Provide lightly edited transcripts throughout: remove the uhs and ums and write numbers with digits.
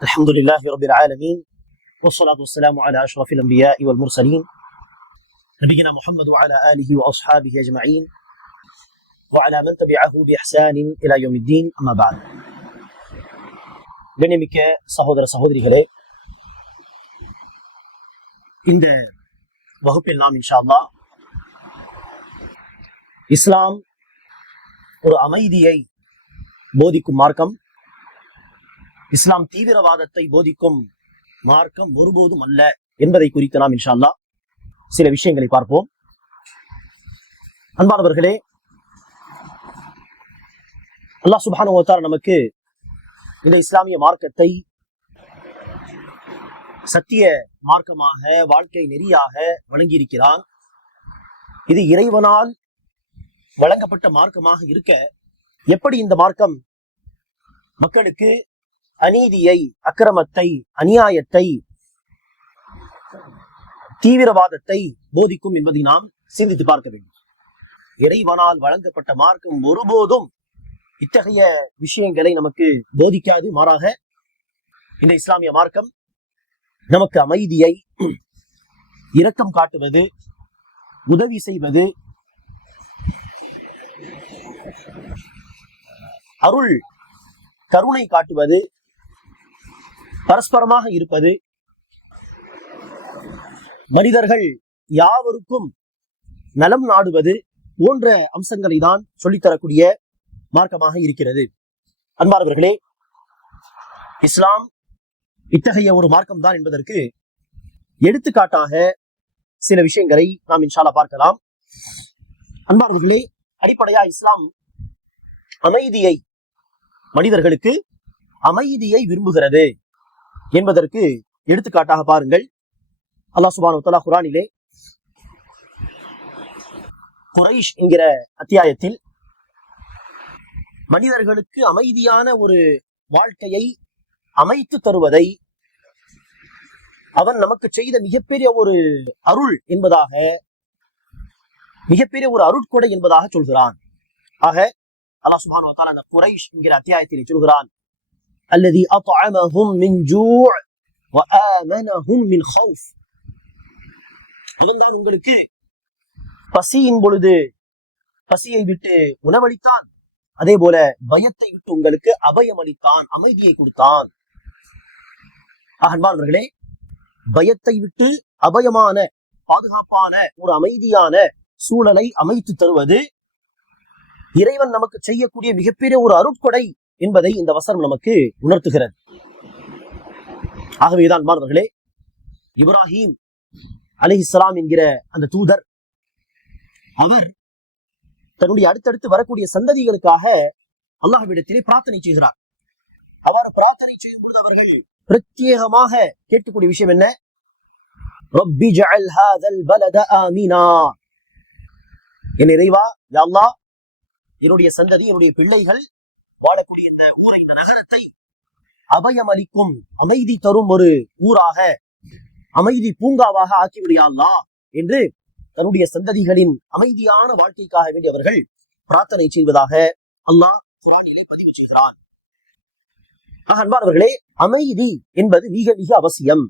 الحمد لله رب العالمين والصلاة والسلام على أشرف الأنبياء والمرسلين نبينا محمد وعلى آله وأصحابه أجمعين وعلى من تبعه بإحسان إلى يوم الدين أما بعد. கண்ணியமிக்க சகோதர சகோதரிகளே, இந்த வகுப்பில் நாம் இன்ஷா அல்லாஹ் இஸ்லாம் ஒரு அமைதியை போதிக்கும் மார்க்கம், இஸ்லாம் தீவிரவாதத்தை போதிக்கும் மார்க்கம் ஒருபோதும் அல்ல என்பதை குறித்து நாம் இன்ஷா அல்லாஹ் சில விஷயங்களை பார்ப்போம். அன்பானவர்களே, அல்லாஹ் சுப்ஹானஹு வ தஆலா நமக்கு இந்த இஸ்லாமிய மார்க்கத்தை சத்திய மார்க்கமாக, வாழ்க்கை நெறியாக வழங்கியிருக்கிறான். இது இறைவனால் வழங்கப்பட்ட மார்க்கமாக இருக்க, எப்படி இந்த மார்க்கம் மக்களுக்கு அநீதியை, அக்கிரமத்தை, அநியாயத்தை, தீவிரவாதத்தை போதிக்கும் என்பதை நாம் சிந்தித்து பார்க்க வேண்டும். இறைவனால் வழங்கப்பட்ட மார்க்கம் ஒருபோதும் இத்தகைய விஷயங்களை நமக்கு போதிக்காது. மாறாக இந்த இஸ்லாமிய மார்க்கம் நமக்கு அமைதியை, இரக்கம் காட்டுவது, உதவி செய்வது, அருள் கருணை காட்டுவது, பரஸ்பரமாக இருப்பது, மனிதர்கள் யாவருக்கும் நலம் நாடுவது போன்ற அம்சங்களை தான் சொல்லித்தரக்கூடிய மார்க்கமாக இருக்கிறது. அன்பானவர்களே, இஸ்லாம் இத்தகைய ஒரு மார்க்கம் தான் என்பதற்கு எடுத்துக்காட்டாக சில விஷயங்களை நாம் இன்ஷா அல்லாஹ் பார்க்கலாம். அன்பானவர்களே, அடிப்படையா இஸ்லாம் அமைதியை, மனிதர்களுக்கு அமைதியை விரும்புகிறது என்பதற்கு எடுத்துக்காட்டாக பாருங்கள். அல்லாஹ் சுப்ஹானஹு வ தஆலா குர்ஆனிலே குரைஷ் என்கிற அத்தியாயத்தில் மனிதர்களுக்கு அமைதியான ஒரு வாழ்க்கையை அமைத்து தருவதை அவன் நமக்கு செய்த மிகப்பெரிய ஒரு அருள் என்பதாக, மிகப்பெரிய ஒரு அருட்கொடை என்பதாக சொல்கிறான். ஆக அல்லாஹ் சுப்ஹானஹு வ தஆலா அந்த குரைஷ் என்கிற அத்தியாயத்தில் சொல்கிறான், அல்லதி அத்அமஹும் மின் ஜூஅ் வ ஆமனஹும் மின் ஹௌஃப். அவன்தான் உங்களுக்கு பசியின் பொழுது பசியை விட்டு உணவளித்தான், அதே போல பயத்தை விட்டு உங்களுக்கு அபயம் அளித்தான், அமைதியை கொடுத்தான். அன்பானவர்களே, பயத்தை விட்டு அபயமான, பாதுகாப்பான ஒரு அமைதியான சூழலை அமைத்து தருவது இறைவன் நமக்கு செய்யக்கூடிய மிகப்பெரிய ஒரு அருட்கொடை என்பதை இந்த வசனம் நமக்கு உணர்த்துகிறது. ஆகவேதான் அன்பானவர்களே, இப்ராஹிம் அலைஹிஸ்ஸலாம் என்கிற அந்த தூதர், அவர் தன்னுடைய அடுத்தடுத்து வரக்கூடிய சந்ததிகளுக்காக அல்லாஹ்விடத்திலே பிரார்த்தனை செய்கிறார். அவர் பிரார்த்தனை செய்யும் பொழுது அவர்கள் பிரத்யேகமாக கேட்கக்கூடிய விஷயம் என்ன? ரப்பி ஜஅல் ஹாதல் பலத ஆமினா. என் இறைவா, யா அல்லாஹ், என்னுடைய சந்ததி, என்னுடைய பிள்ளைகள் வாழக்கூடிய இந்த ஊரை, இந்த நகரத்தை அபயம் அளிக்கும், அமைதி தரும் ஒரு ஊராக, அமைதி பூங்காவாக ஆக்கிவிடு யா அல்லாஹ் என்று தன்னுடைய சந்ததிகளின் அமைதியான வாழ்க்கைக்காக வேண்டி அவர்கள் பிரார்த்தனை செய்வதாக அல்லாஹ் குர்ஆனிலே பதிவு செய்கிறான். அன்பானவர்களே, அமைதி என்பது மிக மிக அவசியம்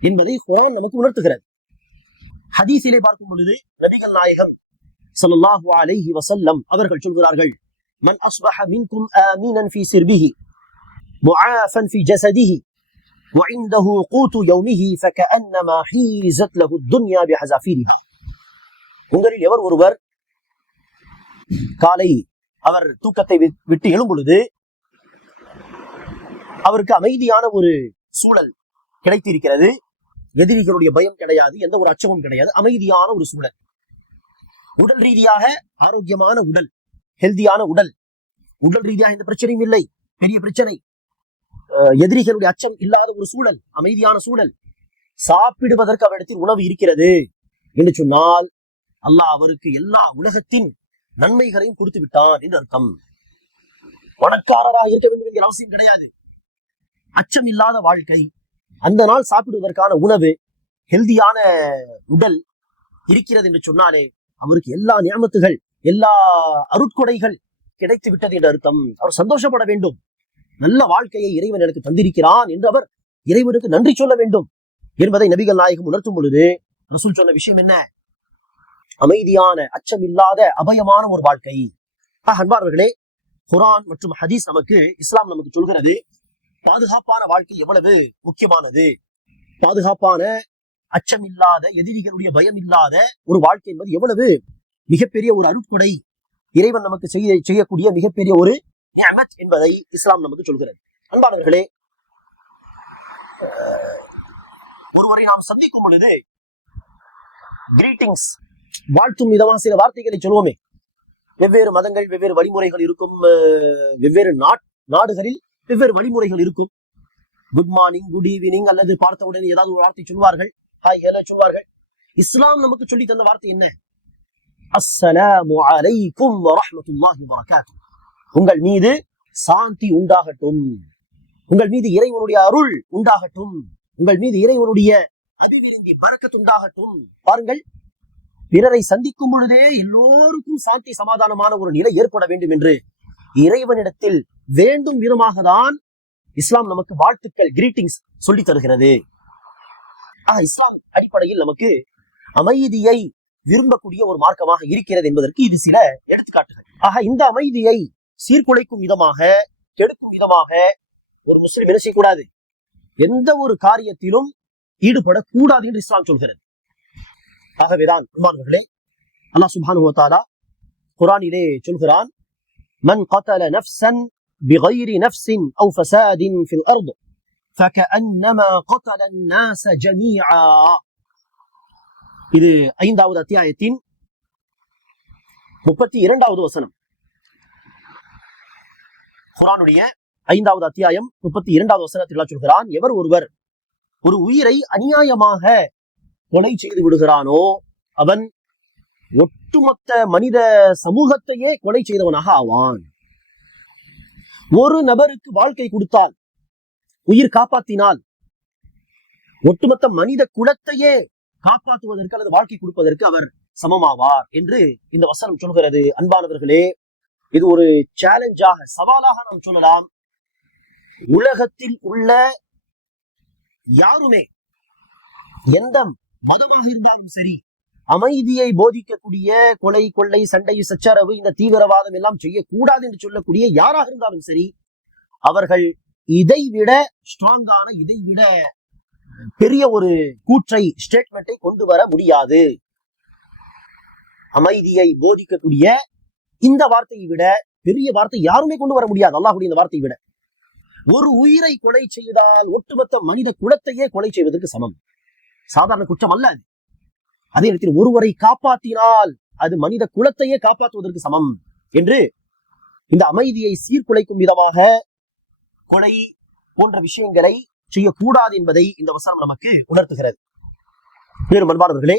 என்பதை குர்ஆன் நமக்கு உணர்த்துகிறது. ஹதீஸிலே பார்க்கும் பொழுது நபிகள் நாயகம் ஸல்லல்லாஹு அலைஹி வஸல்லம் அவர்கள் சொல்கிறார்கள், மன் அஸ்பஹ மின்கும் ஆமினன் ஃபீ சிர்பிஹி முஆஃபன் ஃபீ ஜஸதிஹி وعنده قوت يومه فكأنما حيزت له الدنيا بحذافيرها. உங்களில் எவர் ஒருவர் காலை அவர் தூக்கத்தை விட்டு எழும் பொழுது அவருக்கு அமைதியான ஒரு சூழல் கிடைத்திருக்கிறது, எதிரிகளுடைய பயம் கிடையாது, எந்த ஒரு அச்சமும் கிடையாது, அமைதியான ஒரு சூழல், உடல் ரீதியாக ஆரோக்கியமான உடல், ஹெல்தியான உடல், உடல் ரீதியாக எந்த பிரச்சனையும் இல்லை, பெரிய பிரச்சனை, எதிரிகளுடைய அச்சம் இல்லாத ஒரு சூழல், அமைதியான சூழல், சாப்பிடுவதற்கு அவரிடத்தில் உணவு இருக்கிறது என்று சொன்னால் அல்லாஹ் அவருக்கு எல்லா உலகத்தின் நன்மைகளையும் கொடுத்து விட்டான் என்று அர்த்தம். பணக்காரராக இருக்க வேண்டும் என்கிற அவசியம் கிடையாது, அச்சம் இல்லாத வாழ்க்கை, அந்த நாள் சாப்பிடுவதற்கான உணவு, ஹெல்தியான உடல் இருக்கிறது என்று சொன்னாலே அவருக்கு எல்லா நியமத்துகள், எல்லா அருட்கொடைகள் கிடைத்து விட்டது என்று அர்த்தம். அவர் சந்தோஷப்பட வேண்டும். நல்ல வாழ்க்கையை இறைவன் எனக்கு தந்திருக்கிறான் என்று அவர் இறைவனுக்கு நன்றி சொல்ல வேண்டும் என்பதை நபிகள் நாயகம் உணர்த்தும் பொழுது ரசூல் சொன்ன விஷயம் என்ன? அமைதியான, அச்சமில்லாத, அபயமான ஒரு வாழ்க்கை. அன்பார்வர்களே, குர்ஆன் மற்றும் ஹதீஸ் நமக்கு, இஸ்லாம் நமக்கு சொல்கிறது பாதுகாப்பான வாழ்க்கை எவ்வளவு முக்கியமானது. பாதுகாப்பான, அச்சமில்லாத, எதிரிகளுடைய பயம் இல்லாத ஒரு வாழ்க்கை என்பது எவ்வளவு மிகப்பெரிய ஒரு அருட்கொடை, இறைவன் நமக்கு செய்யக்கூடிய மிகப்பெரிய ஒரு நிஅமத் என்பதை இஸ்லாம் நமக்கு சொல்கிறது. அன்பானவர்களே, ஒருவரை நாம் சந்திக்கும் பொழுது கிரீட்டிங்ஸ், வாழ்த்தும் விதமாக சில வார்த்தைகளை சொல்லுவோமே. வெவ்வேறு மதங்கள், வெவ்வேறு வழிமுறைகள் இருக்கும். வெவ்வேறு நாடுகளில் வெவ்வேறு வழிமுறைகள் இருக்கும். குட் மார்னிங், குட் ஈவினிங், அல்லது பார்த்த உடனே ஏதாவது ஒரு வார்த்தை சொல்வார்கள், ஹாய் ஹலோ சொல்வார்கள். இஸ்லாம் நமக்கு சொல்லி தந்த வார்த்தை என்ன? அஸ்ஸலாமு அலைக்கும் வரஹ்மத்துல்லாஹி வபரகாத்துஹு. உங்கள் மீது சாந்தி உண்டாகட்டும், உங்கள் மீது இறைவனுடைய அருள் உண்டாகட்டும், உங்கள் மீது இறைவனுடைய அபிவிருத்தி பரக்கத் உண்டாகட்டும். பாருங்கள், பிறரை சந்திக்கும் பொழுதே எல்லோருக்கும் சாந்தி சமாதானமான ஒரு நிலை ஏற்பட வேண்டும் என்று இறைவனிடத்தில் வேண்டும் விதமாக தான் இஸ்லாம் நமக்கு வாழ்த்துக்கள், கிரீட்டிங்ஸ் சொல்லி தருகிறது. இஸ்லாம் அடிப்படையில் நமக்கு அமைதியை விரும்பக்கூடிய ஒரு மார்க்கமாக இருக்கிறது என்பதற்கு இது சில எடுத்துக்காட்டுகள். இந்த அமைதியை சீர்குலைக்கும் விதமாக, கெடுக்கும் விதமாக ஒரு முஸ்லிம் என்ன செய்யக்கூடாது? எந்த ஒரு காரியத்திலும் ஈடுபடக்கூடாது என்று இஸ்லாம் சொல்கிறது. ஆகவேதான் அன்பார்வர்களே, அல்லாஹ் சுப்ஹானஹு வ தஆலா குர்ஆனிலே சொல்கிறான், மன் கதல நஃப்ஸன் பிகைரி நஃப்ஸின் அவ் ஃபஸாதின் ஃபில் அர்ض் ஃபகஅன்னமா கதல الناس ஜமீஆ. இது 5வது அத்தியாயத்தின் 32வது வசனம். குர்ஆனுடைய 5வது அத்தியாயம் 32வது வசனத்தில் அல்லாஹ் சொல்கிறான், எவர் ஒருவர் ஒரு உயிரை அநியாயமாக கொலை செய்து விடுகிறானோ அவன் ஒட்டுமொத்த மனித சமூகத்தையே கொலை செய்தவனாக ஆவான். ஒரு நபருக்கு வாழ்க்கை கொடுத்தால், உயிர் காப்பாற்றினால், ஒட்டுமொத்த மனித குலத்தையே காப்பாற்றுவதற்கு அல்லது வாழ்க்கை கொடுப்பதற்கு அவர் சமமாவார் என்று இந்த வசனம் சொல்கிறது. அன்பானவர்களே, இது ஒரு சேலஞ்சாக, சவாலாக நாம் சொல்லலாம். உலகத்தில் உள்ள யாருமே, எந்த மதமாக இருந்தாலும் சரி, அமைதியை போதிக்கக்கூடிய, கொலை கொள்ளை சண்டை சச்சரவு இந்த தீவிரவாதம் எல்லாம் செய்யக்கூடாது என்று சொல்லக்கூடிய யாராக இருந்தாலும் சரி, அவர்கள் இதைவிட ஸ்ட்ராங்கான, இதைவிட பெரிய ஒரு கூற்றை, ஸ்டேட்மெண்ட்டை கொண்டு வர முடியாது. அமைதியை போதிக்கக்கூடிய இந்த வார்த்தையை விட பெரிய வார்த்தை யாருமே கொண்டு வர முடியாது. அல்லாஹ்வுடைய இந்த வார்த்தையை விட ஒரு உயிரை கொலை செய்தால் ஒட்டுமொத்த மனித குலத்தையே கொலை செய்வதற்கு சமம். சாதாரண குற்றம் அல்ல அது. அதே நேரத்தில் ஒருவரை காப்பாற்றினால் அது மனித குலத்தையே காப்பாற்றுவதற்கு சமம் என்று இந்த அமைதியை சீர்குலைக்கும் விதமாக கொலை போன்ற விஷயங்களை செய்யக்கூடாது என்பதை இந்த வசனம் நமக்கு உணர்த்துகிறது. மேலும் அன்பானவர்களே,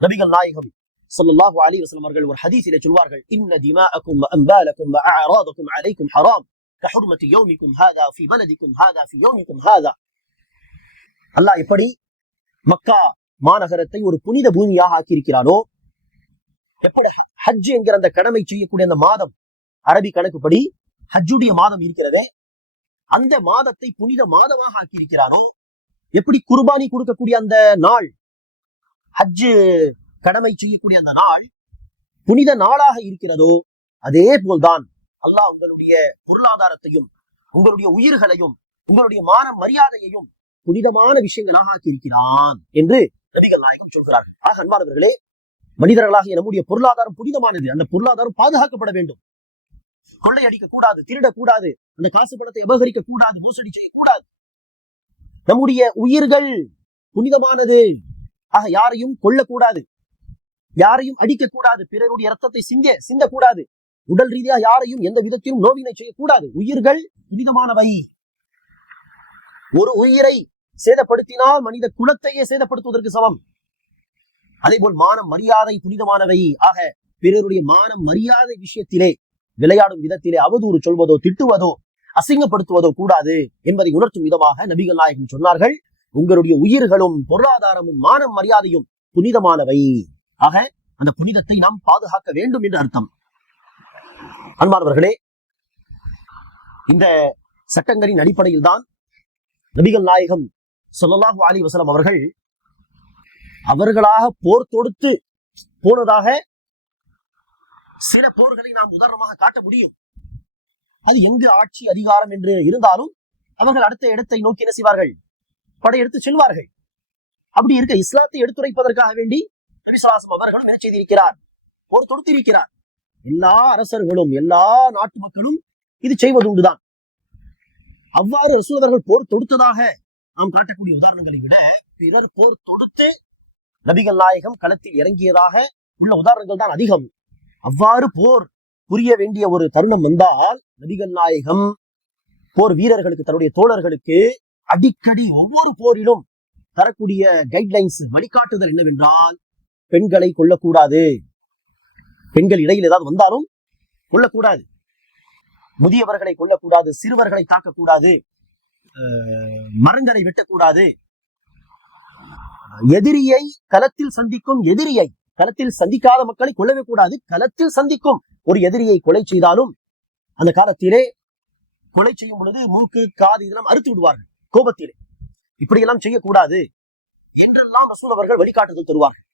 நபிகள் நாயகம் ஸல்லல்லாஹு அலைஹி வஸல்லம் அவர்கள் ஒரு ஹதீஸிலே சொல்வார்கள், இன்ன திமாஅக்கும் வ அம்வாலக்கும் வ அஅராதக்கும் அலைக்கும் ஹராம் கஹுர்மதி யௌமிக்கும் ஹாதா ஃபீ பலதிக்கும் ஹாதா ஃபீ யௌமிக்கும் ஹாதா. அல்லாஹ் எப்படி மக்கா மாநகரத்தை ஒரு புனித பூமியாக ஆக்கியிருக்கிறானோ, எப்படி ஹஜ் என்கிற அந்த கடமை செய்யக்கூடிய அந்த மாதம், அரபி கணக்குப்படி ஹஜ்ஜுடைய மாதம் இருக்கிறதே, அந்த மாதத்தை புனித மாதமாக ஆக்கியிருக்கிறானோ, எப்படி குர்பானி கொடுக்கக்கூடிய அந்த நாள், ஹஜ் கடமை செய்யக்கூடிய அந்த நாள் புனித நாளாக இருக்கிறதோ, அதே போல்தான் அல்லாஹ் உங்களுடைய பொருளாதாரத்தையும், உங்களுடைய உயிர்களையும், உங்களுடைய மான மரியாதையையும் புனிதமான விஷயங்களாக ஆக்கியிருக்கிறான் என்று நபிகள் நாயகம் சொல்கிறார்கள். அன்பானவர்களே, மனிதர்களாகிய நம்முடைய பொருளாதாரம் புனிதமானது. அந்த பொருளாதாரம் பாதுகாக்கப்பட வேண்டும். கொள்ளையடிக்க கூடாது, திருடக்கூடாது, அந்த காசு பணத்தை அபகரிக்க கூடாது, மோசடி செய்யக்கூடாது. நம்முடைய உயிர்கள் புனிதமானது. யாரையும் கொல்லக்கூடாது, யாரையும் அடிக்கக்கூடாது, பிறருடைய ரத்தத்தை சிந்தக்கூடாது, உடல் ரீதியாக யாரையும் எந்த விதத்திலும் நோவினை செய்யக்கூடாது. உயிர்கள் புனிதமானவை. ஒரு உயிரை சேதப்படுத்தினால் மனித குலத்தையே சேதப்படுத்துவதற்கு சமம். அதே போல் மானம் மரியாதை புனிதமானவை. பிறருடைய மானம் மரியாதை விஷயத்திலே, விளையாடும் விதத்திலே அவதூறு சொல்வதோ, திட்டுவதோ, அசிங்கப்படுத்துவதோ கூடாது என்பதை உணர்த்தும் விதமாக நபிகள் நாயகம் சொன்னார்கள், உங்களுடைய உயிர்களும் பொருளாதாரமும் மானம் மரியாதையும் புனிதமானவை. அந்த புனிதத்தை நாம் பாதுகாக்க வேண்டும் என்று அர்த்தம். அன்பானவர்களே, இந்த சட்டங்களின் அடிப்படையில் தான் நபிகள் நாயகம் ஸல்லல்லாஹு அலைஹி வஸல்லம் அவர்கள் அவர்களாக போர் தொடுத்து போனதாக சில போர்களை நாம் உதாரணமாக காட்ட முடியும். அது எங்கு ஆட்சி அதிகாரம் என்று இருந்தாலும் அவர்கள் அடுத்த இடத்தை நோக்கி என்ன செய்வார்கள்? படையெடுத்து செல்வார்கள். அப்படி இருக்க இஸ்லாத்தை எடுத்துரைப்பதற்காக வேண்டி நபி ஸல்லல்லாஹு அலைஹி வஸல்லம் அவர்களும் என்ன செய்திருக்கிறார்? போர் தொடுத்திருக்கிறார். எல்லா அரசர்களும் எல்லா நாட்டு மக்களும் இது செய்வது உண்டுதான். அவ்வாறு ரசூல் அவர்கள் போர் தொடுத்ததாக நாம் காட்டக்கூடிய உதாரணங்களை விட பிறர் போர் தொடுத்து நபிகள் நாயகம் களத்தில் இறங்கியதாக உள்ள உதாரணங்கள் தான் அதிகம். அவ்வாறு போர் புரிய வேண்டிய ஒரு தருணம் வந்தால் நபிகள் நாயகம் போர் வீரர்களுக்கு தன்னுடைய தோழர்களுக்கு அடிக்கடி ஒவ்வொரு போரிலும் தரக்கூடிய கைட்லைன்ஸ் வழிகாட்டுதல் என்னவென்றால், பெண்களை கொல்லக்கூடாது, பெண்கள் இடையில் ஏதாவது வந்தாலும் கொல்லக்கூடாது, முதியவர்களை கொல்லக்கூடாது, சிறுவர்களை தாக்கக்கூடாது, மரங்களை வெட்டக்கூடாது, எதிரியை களத்தில் சந்திக்கும் எதிரியை களத்தில் சந்திக்காத மக்களை கொல்லவே கூடாது, களத்தில் சந்திக்கும் ஒரு எதிரியை கொலை செய்தாலும் அந்த காலத்திலே கொலை செய்யும் பொழுது மூக்கு காது இதெல்லாம் அறுத்து விடுவார்கள் கோபத்திலே. இப்படியெல்லாம் செய்யக்கூடாது என்றெல்லாம் ரசூல் அவர்கள் வழிகாட்டுதல் தருவார்கள்.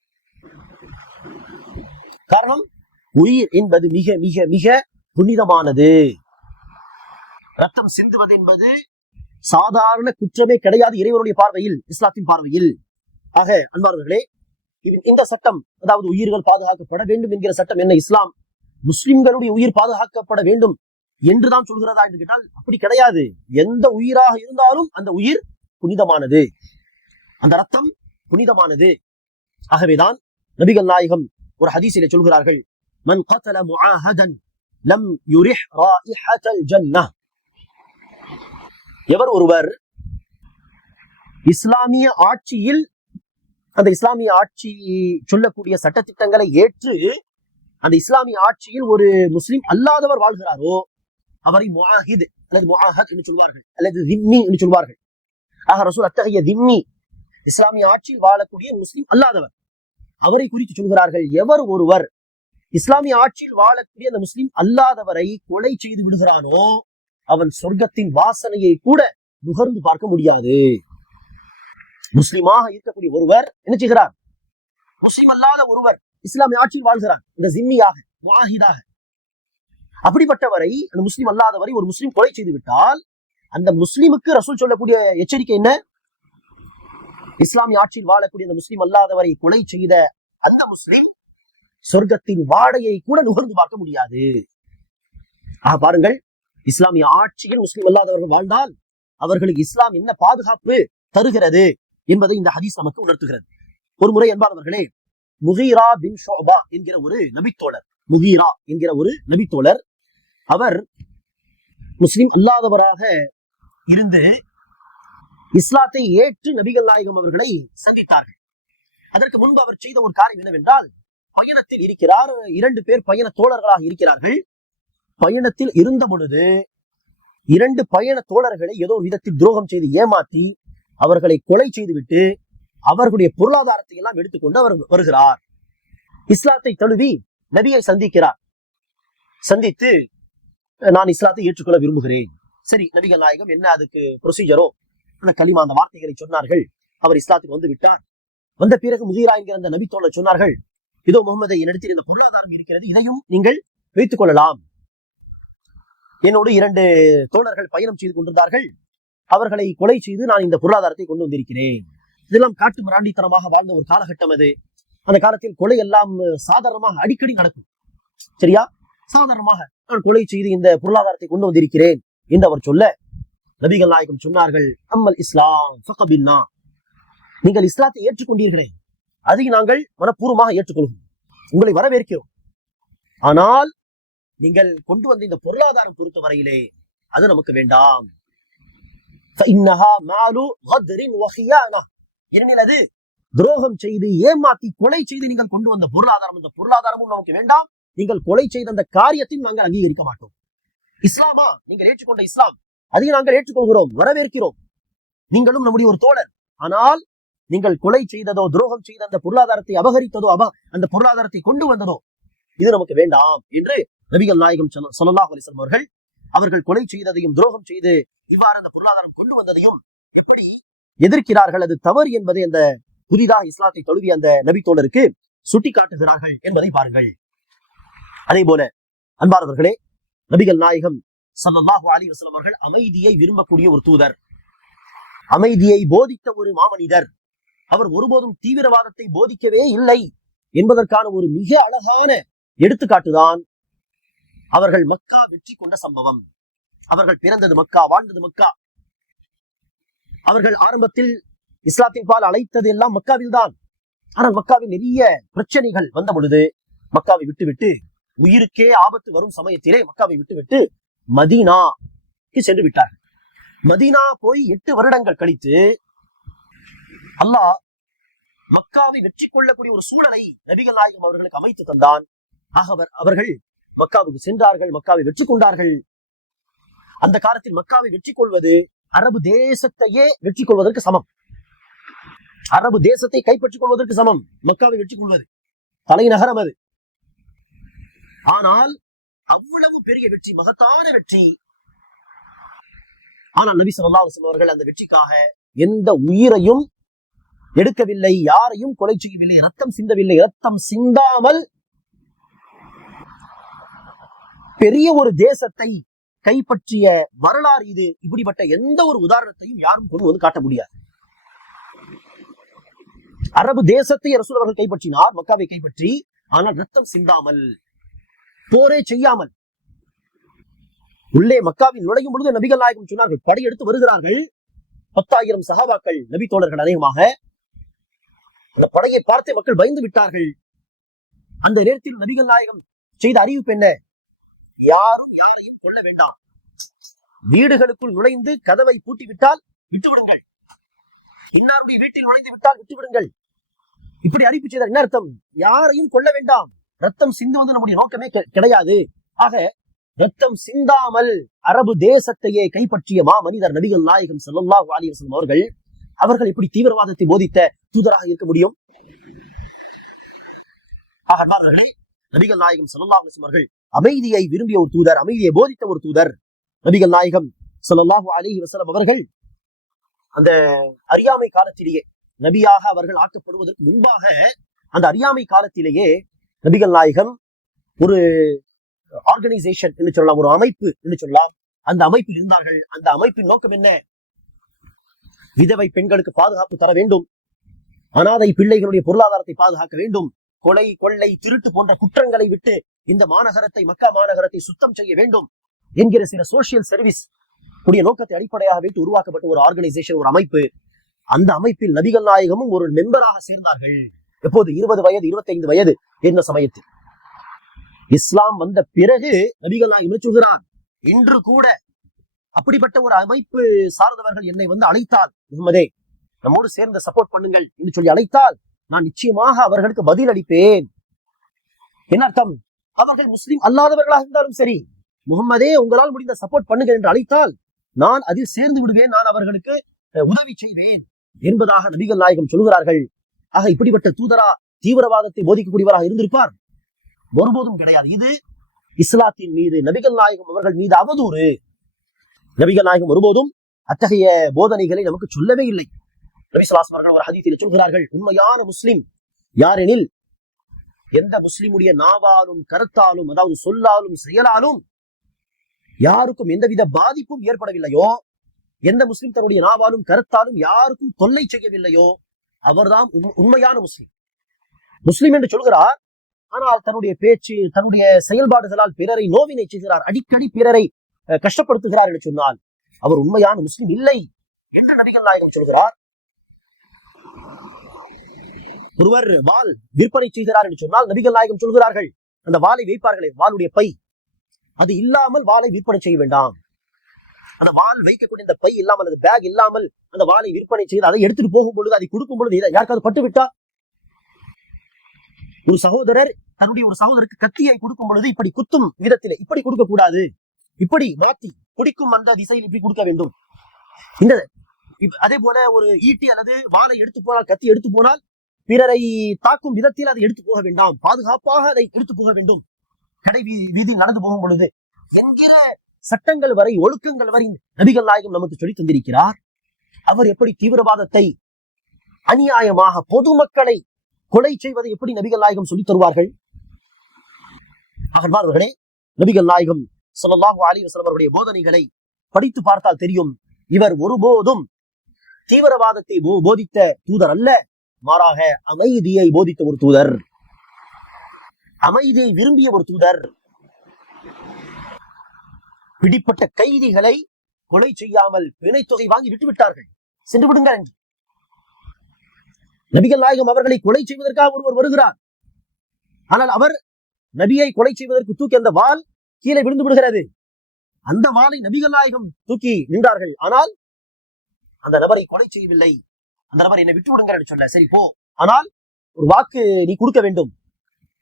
காரணம், உயிர் என்பது மிக மிக மிக புனிதமானது. ரத்தம் சிந்துவது என்பது சாதாரண குற்றமே கிடையாது இறைவனுடைய பார்வையில், இஸ்லாத்தின் பார்வையில். ஆக அன்பார்வர்களே, இந்த சட்டம், அதாவது உயிர்கள் பாதுகாக்கப்பட வேண்டும் என்கிற சட்டம் என்ன? இஸ்லாம் முஸ்லிம்களுடைய உயிர் பாதுகாக்கப்பட வேண்டும் என்றுதான் சொல்கிறதா என்று கேட்டால் அப்படி கிடையாது. எந்த உயிராக இருந்தாலும் அந்த உயிர் புனிதமானது, அந்த ரத்தம் புனிதமானது. ஆகவேதான் நபிகள் நாயகம் ஒரு ஹதீஸிலே சொல்கிறார்கள், மன் கதல முஆஹதன் லம் யுரிஹ் ராயிஹத்தல் ஜன்னஹ். எவர் ஒருவர் இஸ்லாமிய ஆட்சியில் அந்த இஸ்லாமிய ஆட்சி சொல்லக்கூடிய சட்டத்திட்டங்களை ஏற்று அந்த இஸ்லாமிய ஆட்சியில் ஒரு முஸ்லிம் அல்லாதவர் வாழ்கிறாரோ அவரை முஆஹித் அல்லது முஆஹத் என்று சொல்வார்கள், அல்லது திம்மி என்று சொல்வார்கள். ஆக ரசூல் அத்தகைய திம்மி, இஸ்லாமிய ஆட்சியில் வாழக்கூடிய முஸ்லிம் அல்லாதவர், அவரை குறித்து சொல்கிறார்கள், எவர் ஒருவர் இஸ்லாமிய ஆட்சியில் வாழக்கூடிய அந்த முஸ்லிம் அல்லாதவரை கொலை செய்து விடுகிறானோ அவன் சொர்க்கத்தின் வாசனையை கூட நுகர்ந்து பார்க்க முடியாது. முஸ்லிமாக இருக்கக்கூடிய ஒருவர் என்ன செய்கிறார்? முஸ்லிம் அல்லாத ஒருவர் இஸ்லாமிய ஆட்சியில் வாழ்கிறான், இந்த ஜிம்மியாக முஆஹிதாக. அப்படிப்பட்டவரை, அந்த முஸ்லிம் அல்லாதவரை ஒரு முஸ்லிம் கொலை செய்து விட்டால் அந்த முஸ்லிமுக்கு ரசூல் சொல்லக்கூடிய எச்சரிக்கை என்ன? இஸ்லாமிய ஆட்சியில் வாழக்கூடிய அந்த முஸ்லிம் அல்லாதவரை கொலை செய்த அந்த முஸ்லிம் சொர்க்கத்தின் வாடையை கூட நுகர்ந்து பார்க்க முடியாது. ஆக பாருங்கள், இஸ்லாமிய ஆட்சியில் முஸ்லிம் அல்லாதவர்கள் வாழ்ந்தால் அவர்களுக்கு இஸ்லாம் என்ன பாதுகாப்பு தருகிறது என்பதை இந்த ஹதீஸ் நமக்கு உணர்த்துகிறது. ஒரு முறை என்பானவர்களே, முகீரா பின் ஷுஅபா என்கிற ஒரு நபித்தோழர், முகீரா என்கிற ஒரு நபித்தோழர், அவர் முஸ்லிம் அல்லாதவராக இருந்து இஸ்லாத்தை ஏற்று நபிகள் நாயகம் அவர்களை சந்தித்தார்கள். அதற்கு முன்பு அவர் செய்த ஒரு காரியம் என்னவென்றால், பயணத்தில் இருக்கிறார், 2 பேர் பயண தோழர்களாக இருக்கிறார்கள். பயணத்தில் இருந்த பொழுது 2 பயண தோழர்களை ஏதோ விதத்தில் துரோகம் செய்து ஏமாற்றி அவர்களை கொலை செய்துவிட்டு அவர்களுடைய பொருளாதாரத்தை எல்லாம் எடுத்துக்கொண்டு அவர் வருகிறார். இஸ்லாத்தை தழுவி நபியை சந்திக்கிறார். சந்தித்து, நான் இஸ்லாத்தை ஏற்றுக்கொள்ள விரும்புகிறேன். சரி, நபிகள் நாயகம் என்ன அதுக்கு ப்ரொசீஜரோ அந்த களிமா, அந்த வார்த்தைகளை சொன்னார்கள். அவர் இஸ்லாத்துக்கு வந்து விட்டார். வந்த பிறகு முகீரா என்கிற அந்த நபித்தோழர் சொன்னார்கள், இதோ முகமதை, என்னிடத்தில் இந்த பொருளாதாரம் இருக்கிறது, இதையும் நீங்கள் வைத்துக் கொள்ளலாம். என்னோடு 2 தோழர்கள் பயணம் செய்து கொண்டிருந்தார்கள், அவர்களை கொலை செய்து நான் இந்த பொருளாதாரத்தை கொண்டு வந்திருக்கிறேன். இதெல்லாம் காட்டு மிராண்டித்தனமாக வாழ்ந்த ஒரு காலகட்டம் அது. அந்த காலத்தில் கொலை எல்லாம் சாதாரணமாக அடிக்கடி நடக்கும். சரியா? சாதாரணமாக நான் கொலை செய்து இந்த பொருளாதாரத்தை கொண்டு வந்திருக்கிறேன் என்று அவர் சொல்ல, நபிகள் நாயகம் சொன்னார்கள், அம்மல் இஸ்லாம் ஃபகபில்னா, நீங்கள் இஸ்லாத்தை ஏற்றுக்கொண்டீர்களே, அதை நாங்கள் மனப்பூர்வமாக ஏற்றுக்கொள்வோம், உங்களை வரவேற்கிறோம். ஆனால் நீங்கள் கொண்டு வந்த இந்த பொருளாதாரம் பொறுத்த வரையிலே அது நமக்கு வேண்டாம். ஏனெனில் அது துரோகம் செய்து ஏமாத்தி கொலை செய்து நீங்கள் கொண்டு வந்த பொருளாதாரம், இந்த பொருளாதாரமும் நமக்கு வேண்டாம். நீங்கள் கொலை செய்த அந்த காரியத்தையும் நாங்கள் அங்கீகரிக்க மாட்டோம். இஸ்லாமா, நீங்கள் ஏற்றுக்கொண்ட இஸ்லாம், அதை நாங்கள் ஏற்றுக்கொள்கிறோம், வரவேற்கிறோம், நீங்களும் நம்முடைய ஒரு தோழர். ஆனால் நீங்கள் கொலை செய்ததோ, துரோகம் செய்த அந்த பொருளாதாரத்தை அபகரித்ததோ, அந்த பொருளாதாரத்தை கொண்டு வந்ததோ, இது நமக்கு வேண்டாம் என்று நபிகள் நாயகம் ஸல்லல்லாஹு அலைஹி வஸல்லம் அவர்கள் அவர்கள் கொலை செய்ததையும் துரோகம் செய்து இவ்வாறு அந்த பொருளாதாரம் கொண்டு வந்ததையும் எப்படி எதிர்க்கிறார்கள், அது தவறு என்பதை அந்த புதிதாக இஸ்லாத்தை தழுவிய அந்த நபி தோழருக்கு சுட்டி காட்டுகிறார்கள் என்பதை பாருங்கள். அதே போல அன்பானவர்களே, நபிகள் நாயகம் ஸல்லல்லாஹு அலைஹி வஸல்லம் அவர்கள் அமைதியை விரும்பக்கூடிய ஒரு தூதர், அமைதியை போதித்த ஒரு மாமனிதர். அவர் ஒருபோதும் தீவிரவாதத்தை போதிக்கவே இல்லை என்பதற்கான ஒரு மிக அழகான எடுத்துக்காட்டுதான் அவர்கள் மக்கா வெற்றி கொண்ட சம்பவம். அவர்கள் பிறந்தது மக்கா, வாழ்ந்தது மக்கா. அவர்கள் ஆரம்பத்தில் இஸ்லாத்தின் பால் அழைத்தது எல்லாம் மக்காவில் தான். ஆனால் மக்காவில் நிறைய பிரச்சனைகள் வந்த பொழுது மக்காவை விட்டுவிட்டு, உயிருக்கே ஆபத்து வரும் சமயத்திலே மக்காவை விட்டுவிட்டு மதீனாக்கு சென்று விட்டார்கள். மதீனா போய் 8 வருடங்கள் கழித்து அல்லாஹ் மக்காவை வெற்றி கொள்ளக்கூடிய ஒரு சூழலை நபிகள் நாயகம் அவர்களுக்கு அமைத்து தந்தான். அவர்கள் மக்காவுக்கு சென்றார்கள், மக்காவை வெற்றி கொண்டார்கள். அந்த காலத்தில் மக்காவை வெற்றி கொள்வது அரபு தேசத்தையே வெற்றி கொள்வதற்கு சமம். அரபு தேசத்தை கைப்பற்றிக் கொள்வதற்கு சமம் மக்காவை வெற்றி கொள்வது. தலைநகரம் அது. ஆனால் அவ்வளவு பெரிய வெற்றி, மகத்தான வெற்றி. ஆனால் நபி ஸல்லல்லாஹு அலைஹி வஸல்லம் அவர்கள் அந்த வெற்றிக்காக எந்த உயிரையும் எடுக்கவில்லை, யாரையும் கொலை செய்யவில்லை, ரத்தம் சிந்தவில்லை. ரத்தம் சிந்தாமல் பெரிய ஒரு தேசத்தை கைப்பற்றிய வரலாறு இது. இப்படிப்பட்ட எந்த ஒரு உதாரணத்தையும் யாரும் கொண்டு வந்து காட்ட முடியாது. அரபு தேசத்தை ரசூல் அவர்கள் கைப்பற்றினார், மக்காவை கைப்பற்றி. ஆனால் ரத்தம் சிந்தாமல், போரே செய்யாமல். உள்ளே மக்காவில் நுழையும் பொழுது நபிகள் நாயகம் சொன்னார்கள், படையெடுத்து வருகிறார்கள். 10,000 சஹாபாக்கள், நபி தோழர்கள் அநேகமாக. அந்த படையை பார்த்து மக்கள் பயந்து விட்டார்கள். அந்த நேரத்தில் நபிகள் நாயகம் செய்த அறிவிப்பு என்ன? யாரும் யாரையும் கொள்ள வேண்டாம். வீடுகளுக்குள் நுழைந்து கதவை பூட்டிவிட்டால் விட்டுவிடுங்கள். இன்னாருடைய வீட்டில் நுழைந்து விட்டால் விட்டுவிடுங்கள். இப்படி அறிவிப்பு செய்தார். என்ன அர்த்தம்? யாரையும் கொள்ள வேண்டாம். ரத்தம் சிந்துவது நம்முடைய நோக்கமே கிடையாது. ஆக ரத்தம் சிந்தாமல் அரபு தேசத்தையே கைப்பற்றிய மனிதர் நபிகள் நாயகம் ஸல்லல்லாஹு அலைஹி வஸல்லம் அவர்கள் எப்படி தீவிரவாதத்தை போதித்த தூதராக இருக்க முடியும்? ஆக அன்பார்ந்தவர்களே, நபிகள் நாயகம் ஸல்லல்லாஹு அலைஹி வஸல்லம் அவர்கள் அமைதியை விரும்பிய ஒரு தூதர், அமைதியை போதித்த ஒரு தூதர். நபிகள் நாயகம் ஸல்லல்லாஹு அலைஹி வஸல்லம் அவர்கள் அந்த அறியாமை காலத்திலேயே, நபியாக அவர்கள் ஆக்கப்படுவதற்கு முன்பாக அந்த அறியாமை காலத்திலேயே நபிகள் நாயகம் ஒரு ஆர்கனைசேஷன் என்று சொல்லலாம், ஒரு அமைப்பு என்று சொல்லலாம், அந்த அமைப்பில் இருந்தார்கள். அந்த அமைப்பின் நோக்கம் என்ன? விதவை பெண்களுக்கு பாதுகாப்பு தர வேண்டும், அனாதை பிள்ளைகளுடைய பொருளாதாரத்தை பாதுகாக்க வேண்டும், கொலை கொள்ளை திருட்டு போன்ற குற்றங்களை விட்டு இந்த மாநகரத்தை, மக்கா மாநகரத்தை சுத்தம் செய்ய வேண்டும் என்கிற சில சோசியல் சர்வீஸ் உடைய நோக்கத்தை அடிப்படையாக வைத்து உருவாக்கப்பட்ட ஒரு ஆர்கனைசேஷன், ஒரு அமைப்பு. அந்த அமைப்பில் நபிகள் நாயகமும் ஒரு மெம்பராக சேர்ந்தார்கள். எப்போது? 20 வயது 25 வயது என்ற சமயத்தில். இஸ்லாம் வந்த பிறகு நபிகள் நாயகம் சொல்கிறார், இன்று கூட அப்படிப்பட்ட ஒரு அமைப்பு சார்ந்தவர்கள் என்னை வந்து அழைத்தால், முகமதே நம்மோடு சேர்ந்து சப்போர்ட் பண்ணுங்கள் என்று சொல்லி அழைத்தால், நான் நிச்சயமாக அவர்களுக்கு பதில் அளிப்பேன். என்ன அர்த்தம்? அவர்கள் முஸ்லிம் அல்லாதவர்களாக இருந்தாலும் சரி, முகமதே உங்களால் முடிந்த சப்போர்ட் பண்ணுங்க என்று அழைத்தால் நான் அதில் சேர்ந்து விடுவேன், நான் அவர்களுக்கு உதவி செய்வேன் என்பதாக நபிகள் நாயகம் சொல்கிறார்கள். ஆக இப்படிப்பட்ட தூதரா தீவிரவாதத்தை போதிக்கக்கூடியவராக இருந்திருப்பார்? ஒருபோதும் கிடையாது. இது இஸ்லாத்தின் மீது நபிகள் நாயகம் அவர்கள் மீது அவதூறு. நபிகள் நாயகம் ஒருபோதும் அத்தகைய போதனைகளை நமக்கு சொல்லவே இல்லை. நபி ஸல்லல்லாஹு அலைஹி வஸல்லம் ஒரு ஹதீஸில் சொல்கிறார்கள், உண்மையான முஸ்லிம் யாரெனில் எந்த முஸ்லிமுடைய நாவாலும் கருத்தாலும், அதாவது சொல்லாலும் செயலாலும் யாருக்கும் எந்தவித பாதிப்பும் ஏற்படவில்லையோ, எந்த முஸ்லிம் தன்னுடைய நாவாலும் கருத்தாலும் யாருக்கும் தொல்லை செய்யவில்லையோ, அவர்தான் உண்மையான முஸ்லிம். முஸ்லிம் என்று சொல்கிறார், ஆனால் தன்னுடைய பேச்சு, தன்னுடைய செயல்பாடுகளால் பிறரை நோவினை செய்கிறார், அடிக்கடி பிறரை கஷ்டப்படுத்துகிறார் என்று சொன்னால் அவர் உண்மையான முஸ்லிம் இல்லை என்று நபிகள் நாயகம் சொல்கிறார். ஒருவர் வாள் விற்பனை செய்கிறார் என்று சொன்னால் நபிகள் நாயகம் சொல்கிறார்கள், அந்த வாளை வைப்பார்களே, வாளுடைய பை, அது இல்லாமல் வாளை விற்பனை செய்ய வேண்டாம். அந்த வாள் வைக்கக்கூடிய இந்த பை இல்லாமல், அந்த பேக் இல்லாமல் அந்த வாளை விற்பனை செய்து அதை எடுத்துட்டு போகும் பொழுது, அதை கொடுக்கும் பொழுது யாருக்காவது பட்டு விட்டா, ஒரு சகோதரர் தன்னுடைய ஒரு சகோதரருக்கு கத்தியை கொடுக்கும் பொழுது இப்படி குத்தும் விதத்திலே இப்படி கொடுக்க கூடாது, இப்படி மாத்தி குடிக்கும் அந்த திசையில் இப்படி கொடுக்க வேண்டும். இந்த அதே போல ஒரு ஈட்டி அல்லது வாளை எடுத்து போனால், கத்தி எடுத்து போனால் பிறரை தாக்கும் விதத்தில் அதை எடுத்து போக வேண்டாம், பாதுகாப்பாக அதை எடுத்து போக வேண்டும் கடை வீதியில் நடந்து போகும் பொழுது என்கிற சட்டங்கள் வரை, ஒழுக்கங்கள் வரை நபிகள் நாயகம் நமக்கு சொல்லி தந்திருக்கிறார். அவர் எப்படி தீவிரவாதத்தை, அநியாயமாக பொதுமக்களை கொலை செய்வதை எப்படி நபிகள் நாயகம் சொல்லித் தருவார்கள்? அகழ்வார்களே, நபிகள் நாயகம் ஸல்லல்லாஹு அலைஹி வஸல்லம் அவருடைய போதனைகளை படித்து பார்த்தால் தெரியும், இவர் ஒருபோதும் தீவிரவாதத்தை போதித்த தூதர் அல்ல, மாறாக அமைதியை போதித்த ஒரு தூதர், அமைதியை விரும்பிய ஒரு தூதர். பிடிப்பட்ட கைதிகளை கொலை செய்யாமல் பிணை தொகை வாங்கி விட்டுவிட்டார்கள், சென்று விடுங்கள் என்று. நபிகள் நாயகம் அவர்களை கொலை செய்வதற்காக ஒருவர் வருகிறார். ஆனால் அவர் நபியை கொலை செய்வதற்கு தூக்கி அந்த வாள் கீழே விழுந்து விடுகிறது. அந்த வாளை நபிகள் நாயகம் தூக்கி நின்றார்கள். ஆனால் அந்த நபரை கொலை செய்யவில்லை. அந்த நபர் என்னை விட்டு விடுங்க என்று சொல்ல, சரி போ, ஆனால் ஒரு வாக்கு நீ கொடுக்க வேண்டும்,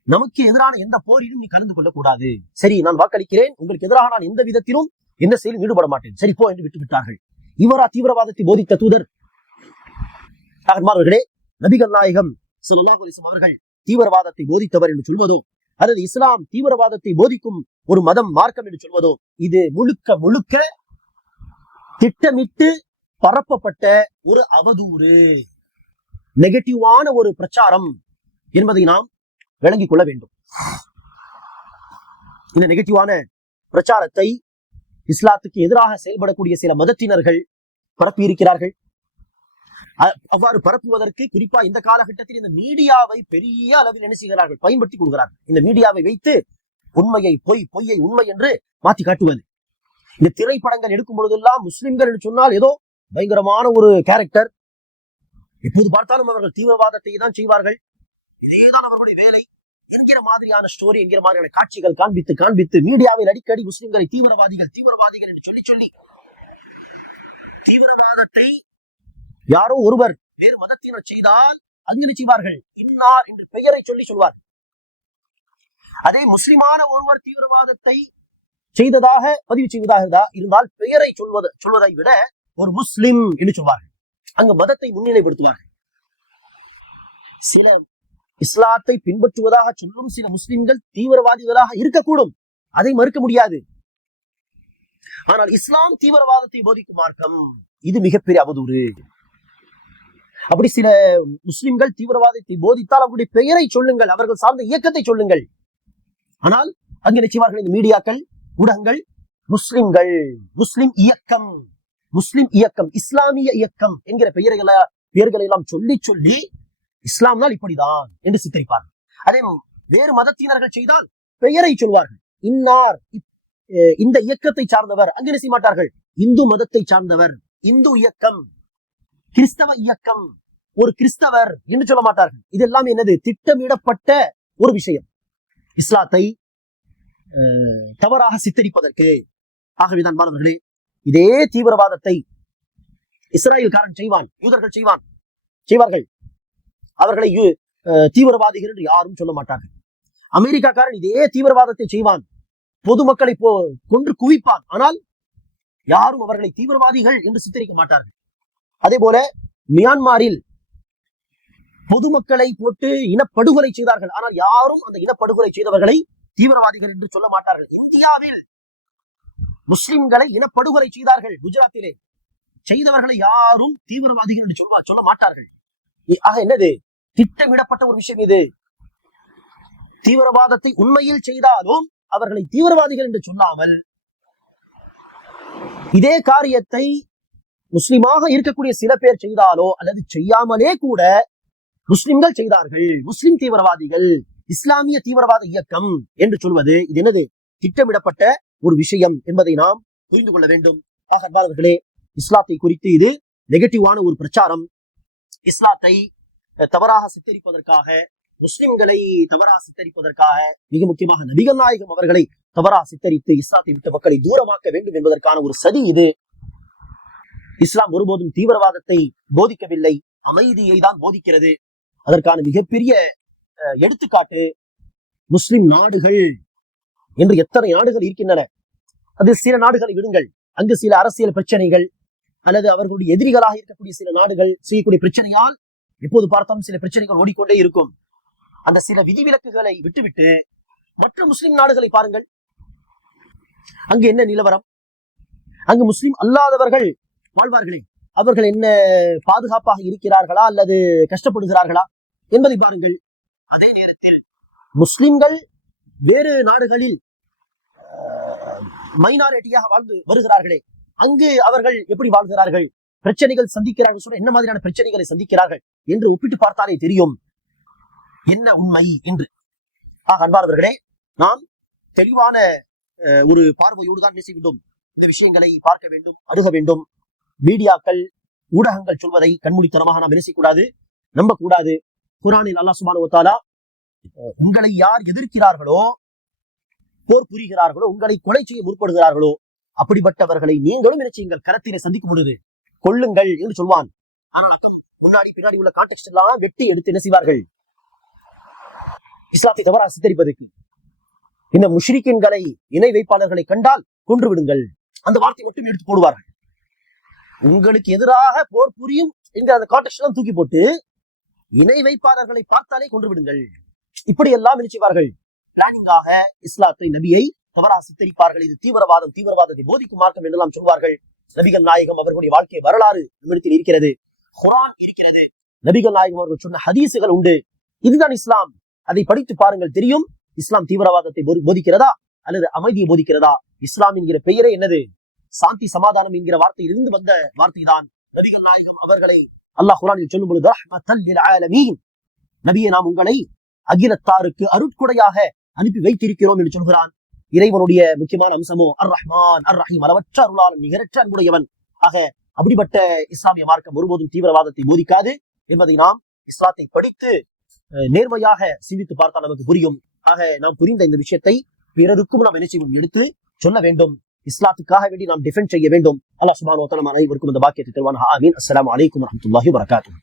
நமக்கு எதிரான எந்த போரிலும் நீ கலந்து கொள்ளக்கூடாது. சரி, நான் வாக்களிக்கிறேன், உங்களுக்கு எதிராக நான் எந்த விதத்திலும் எந்த செயலும் ஈடுபட மாட்டேன், சரி போ என்று விட்டு விட்டார்கள். இவரா தீவிரவாதத்தை போதித்த தூதர்? அவர்களே, நபிகள் நாயகம் ஸல்லல்லாஹு அலைஹி வஸல்லம் அவர்கள் தீவிரவாதத்தை போதித்தவர் என்று சொல்வதோ, அல்லது இஸ்லாம் தீவிரவாதத்தை போதிக்கும் ஒரு மதம், மார்க்கம் என்று சொல்வதோ, இது முழுக்க முழுக்க திட்டமிட்டு பரப்பப்பட்ட ஒரு அவதூறு, நெகட்டிவான ஒரு பிரச்சாரம் என்பதை நாம் விளங்கிக் கொள்ள வேண்டும். இந்த நெகட்டிவான பிரச்சாரத்தை இஸ்லாத்துக்கு எதிராக செயல்படக்கூடிய சில மதத்தினர்கள் பரப்பி இருக்கிறார்கள். அவ்வாறு பரப்புவதற்கு குறிப்பா இந்த காலகட்டத்தில் இந்த மீடியாவை பெரிய அளவில் என்ன செய்கிறார்கள், பயன்படுத்திக் கொள்கிறார்கள். இந்த மீடியாவை வைத்து உண்மையை பொய், பொய்யை உண்மை என்று மாற்றி காட்டுவது. இந்த திரைப்படங்கள் எடுக்கும் பொழுதெல்லாம் முஸ்லிம்கள் என்று சொன்னால் ஏதோ பயங்கரமான ஒரு கேரக்டர், எப்போது பார்த்தாலும் அவர்கள் தீவிரவாதத்தை தான் செய்வார்கள், இதேதான் அவர்களுடைய வேலை என்கிற மாதிரியான ஸ்டோரி, என்கிற மாதிரியான காட்சிகள் காண்பித்து காண்பித்து மீடியாவில் அடிக்கடி முஸ்லிம்களை தீவிரவாதிகள் தீவிரவாதிகள் என்று சொல்லி சொல்லி தீவிரவாதத்தை யாரோ ஒருவர் வேறு மதத்தினர் செய்தால் அங்கு செய்வார்கள், இன்னார் என்று பெயரை சொல்லி சொல்வார். அதே முஸ்லிமான ஒருவர் தீவிரவாதத்தை செய்ததாக பதிவு செய்வதாக இருந்தால் பெயரை சொல்வதை விட ஒரு முஸ்லிம் என்று சொல்வார்கள். அங்கு மதத்தை முன்னிலைப்படுத்துவார்கள். சில இஸ்லாத்தை பின்பற்றுவதாக சொல்லும் சில முஸ்லிம்கள் தீவிரவாதிகளாக இருக்கக்கூடும், அதை மறுக்க முடியாது. ஆனால் இஸ்லாம் தீவிரவாதத்தை போதிக்கும் மார்க்கம், இது மிகப்பெரிய அவதூறு. அப்படி சில முஸ்லிம்கள் தீவிரவாதத்தை போதித்தால் அவருடைய பெயரை சொல்லுங்கள், அவர்கள் சார்ந்த இயக்கத்தை சொல்லுங்கள். ஆனால் அங்கு நிச்சயமார்கள் இந்த மீடியாக்கள், ஊடகங்கள் முஸ்லிம்கள், முஸ்லிம் இயக்கம், முஸ்லிம் இயக்கம், இஸ்லாமிய இயக்கம் என்கிற பெயர்களை எல்லாம் சொல்லி சொல்லி இஸ்லாம்னால் இப்படிதான் என்று சித்தரிப்பார்கள். அதே வேறு மதத்தினர்கள் செய்தால் பெயரை சொல்வார்கள், இன்னார் இந்த இயக்கத்தை சார்ந்தவர். அங்கு என்ன செய்ய மாட்டார்கள், இந்து மதத்தை சார்ந்தவர், இந்து இயக்கம், கிறிஸ்தவ இயக்கம், ஒரு கிறிஸ்தவர் என்று சொல்ல மாட்டார்கள். இதெல்லாம் என்னது, திட்டமிடப்பட்ட ஒரு விஷயம், இஸ்லாத்தை தவறாக சித்தரிப்பதற்கு. ஆகவேதான் மாணவர்களே, இதே தீவிரவாதத்தை இஸ்ராயல்காரன் செய்வான், யூதர்கள் செய்வார்கள். அவர்களை தீவிரவாதிகள் என்று யாரும் சொல்ல மாட்டார்கள். அமெரிக்காக்காரன் இதே தீவிரவாதத்தை செய்வான், பொதுமக்களை கொன்று குவிப்பான். ஆனால் யாரும் அவர்களை தீவிரவாதிகள் என்று சித்தரிக்க மாட்டார்கள். அதே போல மியான்மரில் பொதுமக்களை போட்டு இனப்படுகொலை செய்தார்கள். ஆனால் யாரும் அந்த இனப்படுகொலை செய்தவர்களை தீவிரவாதிகள் என்று சொல்ல மாட்டார்கள். இந்தியாவில் முஸ்லிம்களை இனப்படுகொலை செய்தார்கள், குஜராத்திலே செய்தவர்களை யாரும் தீவிரவாதிகள் என்று சொல்ல மாட்டார்கள். ஆக என்னது, திட்டமிடப்பட்ட ஒரு விஷயம் இது. தீவிரவாதத்தை உண்மையில் செய்தாலும் அவர்களை தீவிரவாதிகள் என்று சொல்லாமல், இதே காரியத்தை முஸ்லிமாக இருக்கக்கூடிய சில பேர் செய்தாலோ அல்லது செய்யாமலே கூட முஸ்லிம்கள் செய்தார்கள், முஸ்லிம் தீவிரவாதிகள், இஸ்லாமிய தீவிரவாத இயக்கம் என்று சொல்வது இது என்னது, திட்டமிடப்பட்ட ஒரு விஷயம் என்பதை நாம் புரிந்து கொள்ள வேண்டும். அன்பானவர்களே, இஸ்லாத்தை குறித்து இது நெகட்டிவான ஒரு பிரச்சாரம். இஸ்லாத்தை தவறாக சித்தரிப்பதற்காக, முஸ்லிம்களை தவறாக சித்தரிப்பதற்காக, மிக முக்கியமாக நபிகள் நாயகம் அவர்களை தவறாக சித்தரித்து இஸ்லாத்தை விட்ட மக்களை தூரமாக்க வேண்டும் என்பதற்கான ஒரு சதி இது. இஸ்லாம் ஒருபோதும் தீவிரவாதத்தை போதிக்கவில்லை, அமைதியை தான் போதிக்கிறது. அதற்கான மிகப்பெரிய எடுத்துக்காட்டு முஸ்லிம் நாடுகள் என்று எத்தனை நாடுகள் இருக்கின்றன. அது சில நாடுகளை விடுங்கள், அங்கு சில அரசியல் பிரச்சனைகள் அல்லது அவர்களுடைய எதிரிகளாக இருக்கக்கூடிய சில நாடுகள் செய்யக்கூடிய பிரச்சனையால் எப்போது பார்த்தாலும் சில பிரச்சனைகள் ஓடிக்கொண்டே இருக்கும். அந்த சில விதிவிலக்குகளை விட்டுவிட்டு மற்ற முஸ்லிம் நாடுகளை பாருங்கள், அங்கு என்ன நிலவரம். அங்கு முஸ்லிம் அல்லாதவர்கள் வாழ்வார்களே, அவர்கள் என்ன பாதுகாப்பாக இருக்கிறார்களா அல்லது கஷ்டப்படுகிறார்களா என்பதை பாருங்கள். அதே நேரத்தில் முஸ்லிம்கள் வேறு நாடுகளில் மைனாரிட்டியாக வாழ்ந்து வருகிறார்களே, அங்கு அவர்கள் எப்படி வாழ்கிறார்கள், பிரச்சனைகள் சந்திக்கிறார்கள் சொல்ல என்ன மாதிரியான பிரச்சனைகளை சந்திக்கிறார்கள் என்று ஒப்பிட்டு பார்த்தாலே தெரியும் என்ன உண்மை என்று. அன்பானவர்களே, நாம் தெளிவான ஒரு பார்வையோடு தான் பேச வேண்டும். இந்த விஷயங்களை பார்க்க வேண்டும், அணுக வேண்டும். மீடியாக்கள், ஊடகங்கள் சொல்வதை கண்மூடித்தனமாக நாம் நினைக்கக்கூடாது, நம்பக்கூடாது. குர்ஆனில் அல்லாஹ் சுப்ஹானஹு வ தஆலா உங்களை யார் எதிர்க்கிறார்களோ, போர் புரிகிறார்களோ, உங்களை கொலை செய்ய முற்படுகிறார்களோ, அப்படிப்பட்டவர்களை நீங்களும் என்ன செய்யுங்கள், கரத்திலே சந்திக்கும் பொழுது கொள்ளுங்கள் என்று சொல்வான். ஆனால் முன்னாடி பின்னாடி உள்ள கான்டெக்ஸ்ட் எல்லாம் வெட்டி எடுத்து என்ன செய்வார்கள், இஸ்லாத்தை தவறாக சித்தரிப்பதற்கு. இந்த முஷ்ரிக்கின்களை, இணை வைப்பாளர்களை கண்டால் கொன்று விடுங்கள், அந்த வார்த்தை மட்டும் எடுத்து போடுவார்கள். உங்களுக்கு எதிராக போர் புரியும் என்கிற அந்த கான்டெக்ஸ்ட் எல்லாம் தூக்கி போட்டு இணை வைப்பாளர்களை பார்த்தாலே கொன்று விடுங்கள், இப்படி எல்லாம் என்ன செய்வார்கள், பிளானிங்காக இஸ்லாத்தை, நபியை தவறாக சித்தரிப்பார்கள். இது தீவிரவாதம், தீவிரவாதத்தை போதிக்கும் மார்க்கம் என்றெல்லாம் சொல்வார்கள். நபிகள் நாயகம் அவர்களுடைய வாழ்க்கை வரலாறு நம்மிடத்தில் இருக்கிறது, குர்ஆன் இருக்கிறது, நபிகள் நாயகம் அவர்கள் சொன்ன ஹதீசுகள் உண்டு. இதுதான் இஸ்லாம். அதை படித்து பாருங்கள், தெரியும் இஸ்லாம் தீவிரவாதத்தை போதிக்கிறதா அல்லது அமைதியை போதிக்கிறதா. இஸ்லாம் என்கிற பெயரே என்னது, சாந்தி சமாதானம் என்கிற வார்த்தையிலிருந்து வந்த வார்த்தை தான். நபிகள் நாயகம் அவர்களை அல்லாஹ் குர்ஆனில் சொல்லும் பொழுது ரஹ்மத்தல் லில் ஆலமீன், நபியே நாம் உங்களை அகிலத்தாருக்கு அருட்கொடையாக அனுப்பி வைத்திருக்கிறோம் என்று சொல்கிறான். இறைவனுடைய முக்கியமான அம்சமோ அர் ரஹ்மான் அர் ரஹீம், அளவற்ற அருளாளன், நிகரற்ற அன்புடையவன். ஆக அப்படிப்பட்ட இஸ்லாமிய மார்க்கம் ஒருபோதும் தீவிரவாதத்தை போதிக்காது என்பதை நாம் இஸ்லாத்தை படித்து நேர்மையாக சிந்தித்து பார்த்தால் நமக்கு புரியும். ஆக நாம் புரிந்த இந்த விஷயத்தை பிறருக்கும் நாம் என்ன செய்வோம், எடுத்து சொல்ல வேண்டும். இஸ்லாத்துக்காக வேண்டி நாம் டிஃபெண்ட் செய்ய வேண்டும். அல்லாஹ் சுப்ஹானஹு வ தஆலா அனைவருக்கும் இந்த பாக்கியத்தை தருவானாக. ஆமீன். அஸ்ஸலாமு அலைக்கும் வரஹ்மத்துல்லாஹி வபரகாத்துஹு.